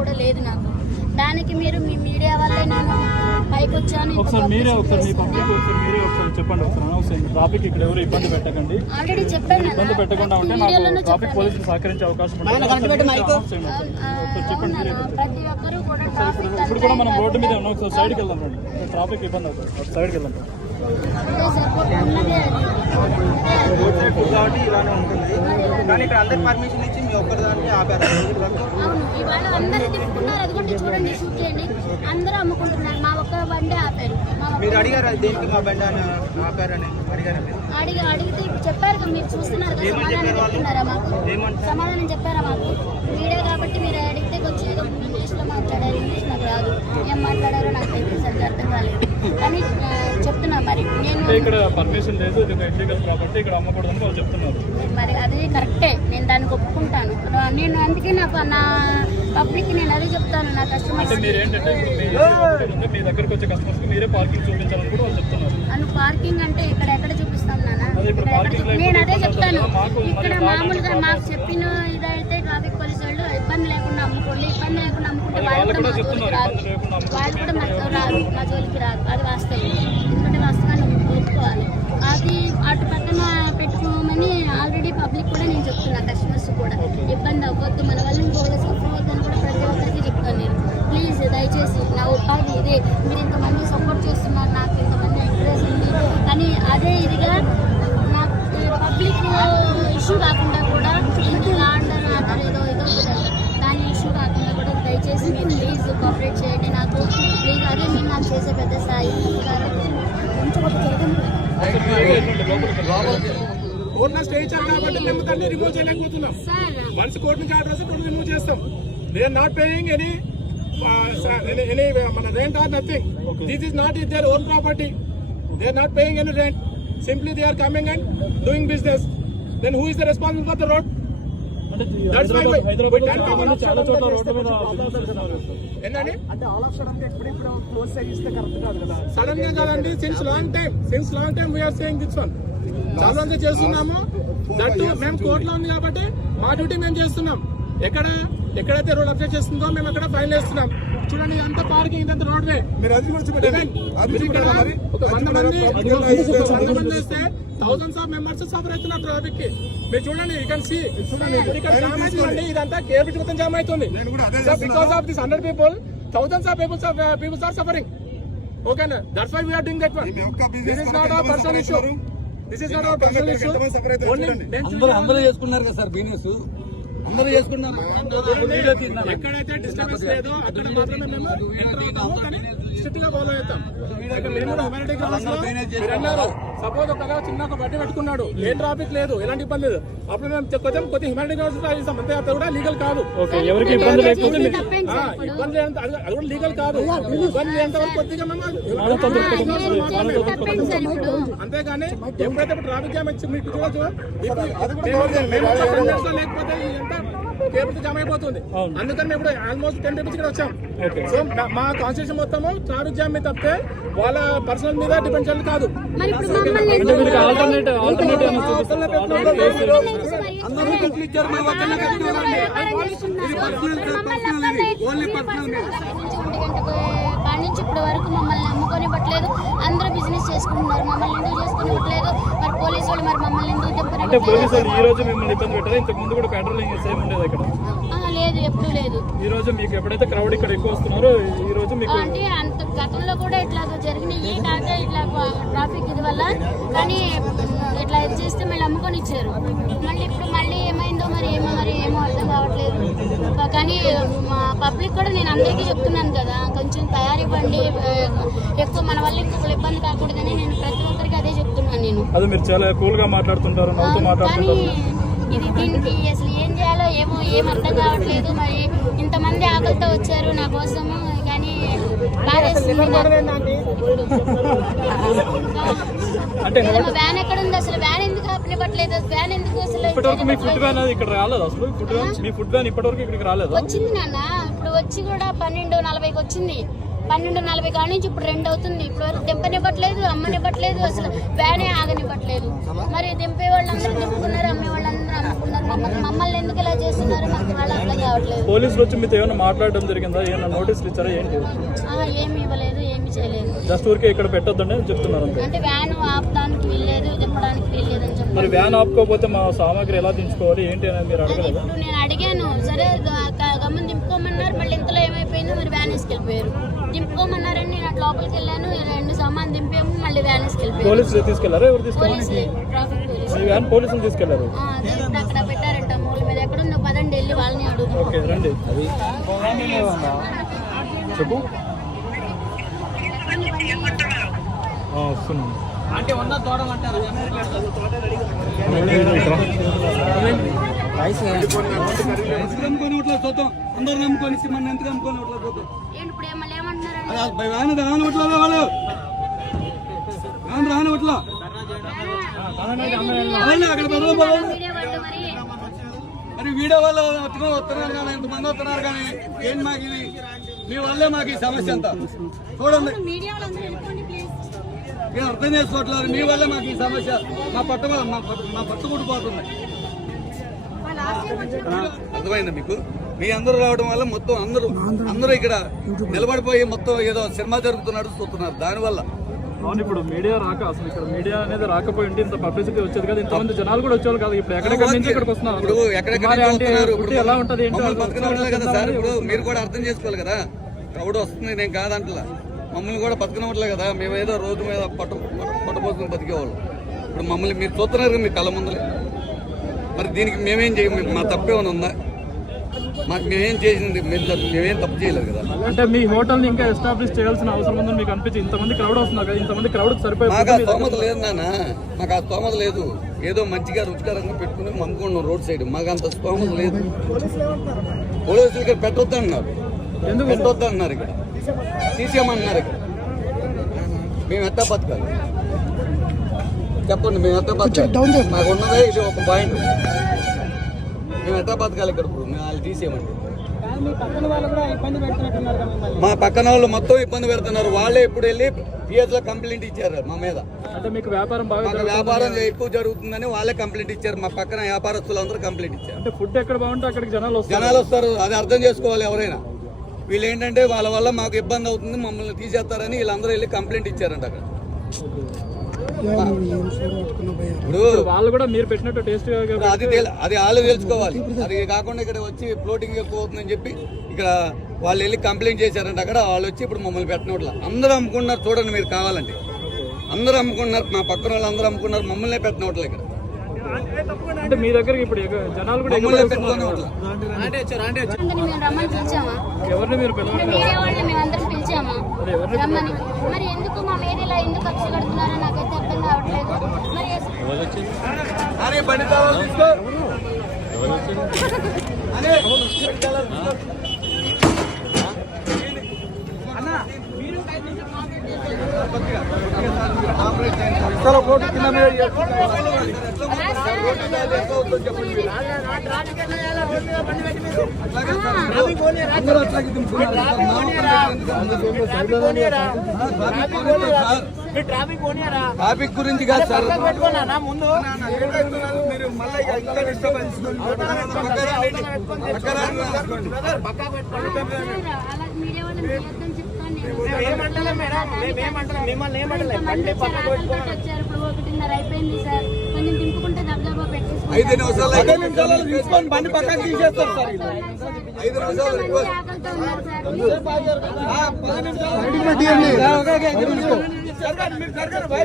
కూడా లేదు నాకు. దానికి మీరు మీ మీడియా వల్లే నేను పైకి వచ్చాను. ట్రాఫిక్ ఇక్కడ ఎవరు ఇబ్బంది పెట్టకండి. ఆల్రెడీ చెప్పాను, ఇబ్బంది పెట్టకుండా ఉంటే నాకు ట్రాఫిక్ పోలీసులు సహకరించే అవకాశం ఉంటుంది. ప్రతి ఒక్కరు కూడా ఇప్పుడు కూడా మనం రోడ్డు మీద ఉన్నాం. ఒకసారి సైడ్కి వెళ్దాం రండి. ట్రాఫిక్ ఇబ్బంది అవుతుంది. సైడ్కి వెళ్దాం. రోడ్ సైడ్ కాబట్టి ఇలానే ఉంటుంది. కానీ ఇక్కడ అందరి పర్మిషన్ ఇచ్చి మీ ఒక్కరిదాన్ని ఆపారు. అవును, ఇవాళ అందరూ తిప్పుకున్నారు. అదిగోండి చూడండి, షూట్ చేయండి. అందరూ అమ్ముకుంటున్నారు. మా ఒక్క బండి ఆపారు. మీరు అడిగారు దేనికి మా బండి అని ఆపారని అడిగితే ఇప్పుడు చెప్పారు కదా, మీరు చూస్తున్నారు కదా. సమాధానం చెప్తున్నారా మాకు? సమాధానం చెప్పారా మాకు? మీడియా కాబట్టి మీరు అడిగితే వచ్చి ఇంగ్లీష్లో మాట్లాడారు. ఇంగ్లీష్ నాకు రాదు. ఏం మాట్లాడారో నాకు తెలియదు, సరిగ్గా అర్థం కాలేదు. కానీ చెప్తున్నా మరి నేను ఇక్కడ పర్మిషన్ లేదు, ఇది ఇల్లీగల్ ప్రాపర్టీ, ఇక్కడ అమ్మకూడదని వాళ్ళు చెప్తున్నారు. మరి అది కరెక్టే, నేను దానికి ఒప్పుకుంటాను. నేను అందుకే నా పబ్లిక్ నేను అదే చెప్తాను. నా కస్టమర్స్ మీరు ఏంటంటే మీ దగ్గరకు వచ్చే కస్టమర్స్ కి మీరే పార్కింగ్ చూపించాలని కూడా వాళ్ళు చెప్తున్నారు. అను పార్కింగ్ అంటే ఇక్కడ ఎక్కడ చూపిస్తాం నాన్న? నేను అదే చెప్తాను. ఇక్కడ మామూలుగా మాకు చెప్పిన ఇదైతే ట్రాఫిక్ పోలీసు వాళ్ళు ఇబ్బంది లేకుండా అమ్ముకోండి, ఇబ్బంది లేకుండా అమ్ముకుంటే వాళ్ళు కూడా మా జోలికి రాదు. వాళ్ళు కూడా మాకు రాదు, మా జోలికి రాదు. అది వాస్తవం. ఎందుకంటే వాస్తవాన్ని ఒప్పుకోవాలి. అది అటు పక్కన పెట్టుకోమని ఆల్రెడీ పబ్లిక్ కూడా నేను చెప్తున్నా. కస్టమర్స్ కూడా ఇబ్బంది అవ్వద్దు, మన వల్ల ఇంకోళ్ళు సఫర్ అవ్వద్దని కూడా ప్రతి ఒక్కరికి చెప్తాను నేను. ప్లీజ్ దయచేసి నా ఉపాధి ఇదే. మీరు ఇంతమంది సపోర్ట్ చేస్తున్నారు, నాకు ఇంతమంది ఎంకరేజ్ ఉంది. కానీ అదే ఇదిగా నాకు పబ్లిక్ ఇష్యూ కాకుండా కూడా ఇంటి ఆర్డర్ ఏదో ఉంటుంది, దాని ఇష్యూ కాకుండా కూడా దయచేసి మీరు ప్లీజ్ కోఆపరేట్ చేయండి నాకు. ప్లీజ్ అదే మీరు నాకు చేసే పెద్ద స్థాయి. కోర్టులో స్టే ఇచ్చారు కాబట్టి మేము దాన్ని రిమూవ్ చేయలేకపోతున్నాం. వన్స్ కోర్టు నుంచి ఆర్డర్ వస్తే కోర్టు రిమూవ్ చేస్తాం. They are not paying any మన rent or nothing. This is not their own property. They are not paying any rent. Simply they are coming and doing business. Then who is the responsible for the road? Sudden గా కదండి. Since long time we are saying this one. చాలా రోజులు చేస్తున్నాము. That మేము కోర్టులో ఉంది కాబట్టి మా డ్యూటీ మేము చేస్తున్నాం. ఎక్కడైతే రోడ్ అబ్జెక్ట్ చేస్తుందో మేము అక్కడ ఫైన్ వేస్తున్నాం. చూడండి, ఇదంతా పార్కింగ్, ఇదంతా రోడ్ వే. ఒక 100 మంది వస్తే థౌసండ్స్ ఆఫ్ మెంబర్స్ సఫర్ అవుతున్నారు ట్రాఫిక్ కి. మీరు చూడండి, యూ కెన్ సీ. ఇక్కడ జామ్ అవుతుందండి. ఇదంతా కేర్ బ్రిడ్జ్ మొత్తం జామ్ అవుతుంది. Because of this 100 people, thousands of people are suffering. Okay, that's why we are doing that one. This is not our personal issue. అందరూ చేసుకున్నారు కదా సార్ బిజినెస్. అందరూ చేసుకున్నారు. ఎక్కడైతే డిస్టర్బెన్స్ లేదో అక్కడ మాత్రమే మేము ఎంటర్ అవుతాము. కానీ స్ట్రిక్ట్ గా ఫాలో అవుతాం. సపోజ్ ఒక చిన్న బట్టి పెట్టుకున్నాడు, ఏ ట్రాఫిక్ లేదు, ఎలాంటి ఇబ్బంది లేదు, అప్పుడు మేము కొద్దిగా హ్యూమానిటీ గ్రౌండ్స్ అంతే. అది కూడా లీగల్ కాదు. ఇబ్బంది అది కూడా లీగల్ కాదు. ఇబ్బంది లేనంత వరకు కొద్దిగా మేము అంతేగాని ఎప్పుడైతే ట్రాఫిక్ జామ్ వచ్చి మీకు చూడొచ్చు, లేకపోతే ఎంత కేబుల్ జామ్ అయిపోతుంది. అందుకని మేము ఇప్పుడు ఆల్మోస్ట్ 10 రూపీస్ ఇక్కడ వచ్చాం. సో మా కాన్స్టిట్యూషన్ మొత్తము ట్రాఫిక్ జామ్ మీద తప్పితే వాళ్ళ పర్సనల్ మీద డిపెండ్ చేయాలి కాదు. నుంచి ఇప్పటి వరకు మమ్మల్ని నమ్ముకొని ఇవ్వట్లేదు. అందరూ బిజినెస్ చేసుకుంటున్నారు, మమ్మల్ని ఎందుకు చేసుకుని ఇవ్వట్లేదు? మరి పోలీసు వాళ్ళు మరి మమ్మల్ని ఎందుకు లేదు, ఎప్పుడు లేదు. ఈ రోజు మీకు ఎప్పుడైతే క్రౌడ్ ఇక్కడ ఎక్కువ వస్తున్నారో ఈ రోజు మీకు అంటే అంత గతంలో కూడా ఇట్లా జరిగినాయి. కాక ఇట్లా ట్రాఫిక్ ఇది వల్ల, కానీ ఇట్లా చేస్తే మళ్ళీ అమ్ముకొని ఇచ్చారు. మళ్ళీ ఏమైందో మరి ఏమో అర్థం కావట్లేదు. కానీ మా పబ్లిక్ కూడా నేను అందరికీ చెప్తున్నాను కదా, కొంచెం తయారివ్వండి, ఎక్కువ మన వల్ల ఇంకొకరు ఇబ్బంది కాకూడదని నేను ప్రతి ఒక్కరికి అదే చెప్తున్నాను. నేను అది మీరు చాలా కూల్ గా మాట్లాడుతుంటారు. కానీ ఇది దీనికి అసలు ఏం చేయాలో ఏం అర్థం కావట్లేదు. మరి ఇంతమంది ఆకలితో వచ్చారు నా కోసము, కానీ వ్యాన్ ఎక్కడ ఉంది? అసలు వ్యాన్ ఎందుకు ఆపనివ్వట్లేదు? వ్యాన్ ఎందుకు అసలు వచ్చింది నాన్న? ఇప్పుడు వచ్చి కూడా 12:40కి వచ్చింది. 12:40 కాడ నుంచి ఇప్పుడు 2 అవుతుంది. ఇప్పుడు వరకు దింపనివ్వట్లేదు, అమ్మనివ్వట్లేదు, అసలు వ్యానే ఆగనివ్వట్లేదు. మరి దింపే వాళ్ళందరూ దింపుకున్నారు, అమ్మే వాళ్ళందరూ అమ్ముకున్నారు. మమ్మల్ని ఎందుకు ఇలా చేస్తున్నారు మాకు వాళ్ళు అర్థం కావట్లేదు. పోలీసులు వచ్చి మీతో ఏమైనా మాట్లాడడం జరిగిందా? ఏమైనా నోటీసులు ఇచ్చారా? ఏంటి? ఏమి ఇవ్వలేదు, ఏమి చేయలేదు. జస్ట్ ఊరికే ఇక్కడ పెట్టొద్దని చెప్తున్నారు అంతే. అంటే వ్యాన్ ఆపడానికి వీల్లేదు, దింపడానికి వీల్లేదు అని చెప్పారు. మరి వ్యాన్ ఆపుకోకపోతే మా సామాగ్రి ఎలా దించుకోవాలి ఏంటి అనేది మీరు అడగలేదా? ఇప్పుడు నేను అడిగాను, సరే గమ్మున దింపుకోమన్నారు. మళ్ళీ ఇంతలో ఏమైపోయిందో మరి వ్యాన్ వేసుకెళ్ళిపోయారు. దింపుకోమన్నారని నేను అట్లా లోపలికి వెళ్ళాను, 2 సామాన్ దింపాము, మళ్ళీ వ్యాన్ వేసుకెళ్ళిపోయారు. పోలీసులు తీసుకెళ్లారా? ఎవరు తీసుకెళ్ళారు? పోలీసులే, ట్రాఫిక్ పోలీసు. మీ వ్యాన్ పోలీసులు తీసుకెళ్లారు. అదే ఇప్పుడు అక్కడ పెట్టారంట మూల మీద. ఎక్కడుందో పదండి వెళ్ళి వాళ్ళని అడుగుతాం. ఓకే రండి. చెప్పు. వస్తున్నాను. అంటే ఉన్న తోడమంటారు నమ్ముకొని ఇట్లా చూద్దాం. అందరు నమ్ముకొని మన ఎంత నమ్ముకొని ఇట్లా చూద్దాం. ఏంటి ఇప్పుడు మళ్ళీ ఏమంటున్నారండి? రాని ఇట్లా వాళ్ళు రాని ఇట్లా అక్కడ మీడియా వాళ్ళు మరి మరి వీడియో వాళ్ళు వస్తున్నారు కానీ ఎంతమంది వస్తున్నారు కానీ ఏంటి మాకు ఇది మీ వల్లే మాకు ఈ సమస్య అంతా చూడండి. మేము అర్థం చేసుకోవట్లేదు. మీ వల్లే మాకు ఈ సమస్య. మా పట్టు కుడిపోతుంది. అర్థమైందా మీకు? మీ అందరూ రావడం వల్ల మొత్తం అందరూ ఇక్కడ నిలబడిపోయి మొత్తం ఏదో సినిమా జరుగుతున్నట్టు చూస్తున్నారు. దానివల్ల అవును, ఇప్పుడు మీడియా రాక అసలు ఇక్కడ మీడియా అనేది రాకపోయి ఉంటే ఇంత పబ్లిసిటీ వచ్చేది కదా, ఇంతమంది జనాలు కూడా వచ్చేవాళ్ళు కాదు. ఇప్పుడు ఎక్కడెక్కడి నుంచి ఇక్కడికి వస్తున్నారు. ఇప్పుడు ఎక్కడెక్కడ ఎలా ఉంటది బతకనవట్లే కదా సార్. ఇప్పుడు మీరు కూడా అర్థం చేసుకోవాలి కదా. క్రౌడ్ వస్తుంది, నేను కాదంటలా. మమ్మల్ని కూడా బతకనవట్లే కదా. మేమేదో రోజు మీద పట్టబోతుని బతికేవాళ్ళు. ఇప్పుడు మమ్మల్ని మీరు చూస్తున్నారు మీ కళ్ళ ముందరే. మరి దీనికి మేమేం చేయం? మా తప్పేమైనా ఉందా? మేమేం చేసింది? మేమేం తప్పు చేయలేదు కదా. అంటే మీ హోటల్ ని ఇంకా ఎస్టాబ్లిష్ చేయాల్సిన అవసరం ఉందని మీకు అనిపించి ఇంతమంది క్రౌడ్ వస్తున్నారు కదా, ఇంతమంది క్రౌడ్ సరిపోయి మాకు ఆ స్తోమత లేదు నాన్న. మాకు ఆ స్తోమత లేదు. ఏదో మంచిగా రుచికరంగా పెట్టుకుని అమ్ముకున్నాం రోడ్ సైడ్. మాకు అంత స్తోమత లేదు. పోలీసులు ఇక్కడ పెట్టొద్దు అన్నారు. ఎందుకు పెట్టొద్దు అన్నారు? ఇక్కడ తీసేయమన్నారు. ఇక్కడ మేము ఎట్టా బతకాలి చెప్పండి? మేము ఎట్టా బతకాలి? మాకు ఉన్నదే ఇది ఒక పాయింట్. మేము ఎట్టా బతకాలి ఇక్కడ? ఇప్పుడు మేము వాళ్ళు తీసేయమండి. మా పక్కన వాళ్ళు మొత్తం ఇబ్బంది పెడుతున్నారు. వాళ్ళే ఇప్పుడు వెళ్ళి పిఎస్ లో కంప్లైంట్ ఇచ్చారు మా మీద. అంటే మీకు వ్యాపారం బాగా వ్యాపారం ఎక్కువ జరుగుతుందని వాళ్ళే కంప్లైంట్ ఇచ్చారు. మా పక్కన వ్యాపారస్తులు అందరూ కంప్లైంట్ ఇచ్చారు. అంటే ఫుడ్ ఎక్కడ బాగుంటే అక్కడికి జనాలు వస్తారు. అది అర్థం చేసుకోవాలి ఎవరైనా. వీళ్ళు ఏంటంటే వాళ్ళ వల్ల మాకు ఇబ్బంది అవుతుంది, మమ్మల్ని తీసేస్తారని వీళ్ళందరూ వెళ్ళి కంప్లైంట్ ఇచ్చారంట అక్కడ. ఇప్పుడు వాళ్ళు కూడా మీరు పెట్టినట్టు టేస్ట్ అది వాళ్ళు తెలుసుకోవాలి. అది కాకుండా ఇక్కడ వచ్చి ఫ్లోటింగ్ ఎక్కువ అవుతుందని చెప్పి ఇక్కడ వాళ్ళు వెళ్ళి కంప్లైంట్ చేశారంట అక్కడ. వాళ్ళు వచ్చి ఇప్పుడు మమ్మల్ని పెట్టినట్ల అందరూ అమ్ముకున్నారు. చూడండి మీరు కావాలంటే అందరూ అమ్ముకున్నారు. మా పక్కన వాళ్ళు అందరూ అమ్ముకున్నారు. మమ్మల్ని పెట్టినట్లే ఇక్కడ. అంటే మీ దగ్గర ఇప్పుడు జనాలు కూడా మమ్మల్ని పెట్టుకున్నట్ల. రమ్మని పిలిచామా? ఎవరిని మీరు మీడియా వాళ్ళని మేమందరం పిలిచామా రమ్మని? మరి ఎందుకు మా మీడియాలో ఎందుకు కక్ష కడుతున్నారో నాకైతే అర్థం కావట్లేదు. ట్రాఫిక్ గురించి కాదు సార్. ముందు అయిపోయింది సార్, కొంచెం దింపుకుంటే దబ్దబా పెట్టేసి 5 నిమిషాలు తీసుకొని బండి పక్కన తీసేస్తారు సార్. 5 నిమిషాలు